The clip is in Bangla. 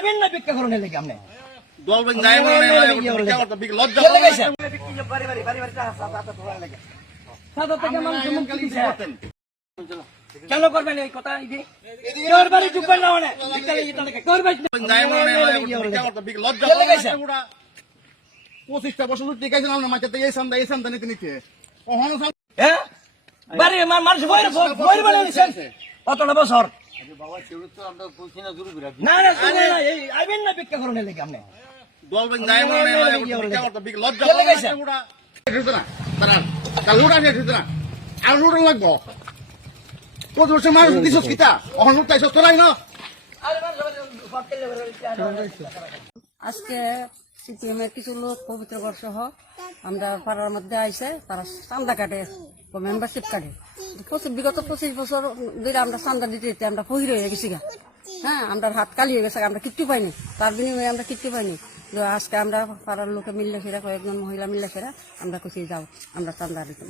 আইবেন না ভিক্ষা করুন লেগে। আপনি কেন করবেন এই কথা এই বাড়ি ঢুকবেন না মানে। পঁচিশটা বছর ঠিক আছে না মাঝে এই সামদা এই সামদা নিতে নিতে। হ্যাঁ? মানুষ নিছেন কতটা বছর? না না শুনে না এই আইবেন না ভিক্ষা করুন লেগে আপনি দল বেন যায় না লজ্জা চলে গেছে। লুড়া শেষ না আর লুড়া লাগবো কত বছর মানুষ দিছস কিতা অহন লুটাই তোরাই না আজকে সিপিএমের কিছু লোক পবিত্র বর্ষ আমরা পাড়ার মধ্যে আইসে তারা চান্দা কাটে মেম্বারশিপ কাটে বিগত পঁচিশ বছর ধরে আমরা চান্দা দিতে দিতে আমরা ফহির হয়ে গেছি গা। হ্যাঁ আমরা হাত কালি হয়ে গেছে আমরা কিচ্ছু পাইনি তার বিনিময়ে আমরা কিচ্ছু পাইনি আজকে আমরা পাড়ার লোকে মিললে সেরা কয়েকজন মহিলা মিললে সেরা আমরা খুশি যাও, আমরা চান্দা দিতে